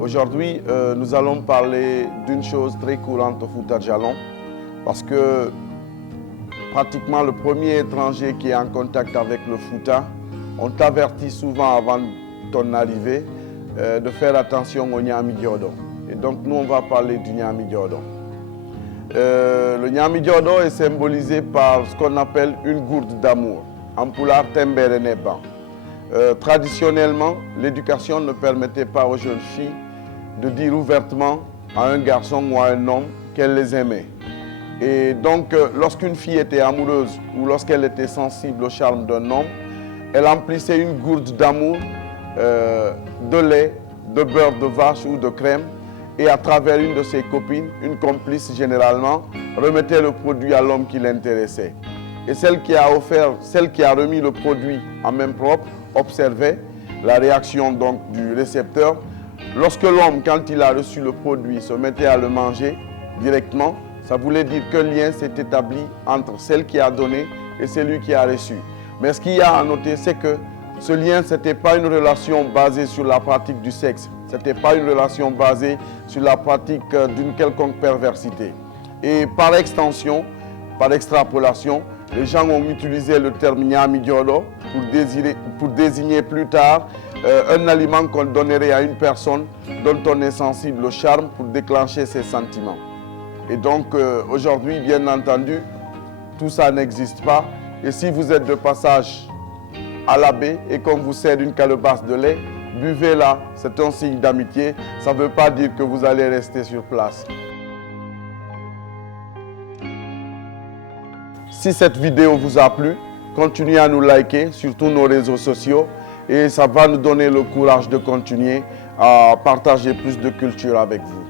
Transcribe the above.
Aujourd'hui, nous allons parler d'une chose très courante au Fouta Djallon parce que pratiquement le premier étranger qui est en contact avec le Fouta, on t'avertit souvent avant ton arrivée de faire attention au Nyami Diodo. Et donc nous, on va parler du Nyami Diodo. Le Nyami Diodo est symbolisé par ce qu'on appelle une gourde d'amour, en pulaar Tembere Neban. Traditionnellement, l'éducation ne permettait pas aux jeunes filles de dire ouvertement à un garçon ou à un homme qu'elle les aimait. Et donc, lorsqu'une fille était amoureuse ou lorsqu'elle était sensible au charme d'un homme, elle emplissait une gourde d'amour, de lait, de beurre de vache ou de crème, et à travers une de ses copines, une complice généralement, remettait le produit à l'homme qui l'intéressait. Et celle qui a remis le produit en main propre, observait la réaction donc du récepteur. Lorsque l'homme, quand il a reçu le produit, se mettait à le manger directement, ça voulait dire qu'un lien s'est établi entre celle qui a donné et celui qui a reçu. Mais ce qu'il y a à noter, c'est que ce lien, ce n'était pas une relation basée sur la pratique du sexe. Ce n'était pas une relation basée sur la pratique d'une quelconque perversité. Et par extension, par extrapolation, les gens ont utilisé le terme Nyami Diodo pour désigner plus tard un aliment qu'on donnerait à une personne dont on est sensible au charme pour déclencher ses sentiments. Et donc aujourd'hui, bien entendu, tout ça n'existe pas. Et si vous êtes de passage à la baie et qu'on vous sert une calebasse de lait, buvez-la, c'est un signe d'amitié. Ça ne veut pas dire que vous allez rester sur place. Si cette vidéo vous a plu, continuez à nous liker sur tous nos réseaux sociaux et ça va nous donner le courage de continuer à partager plus de culture avec vous.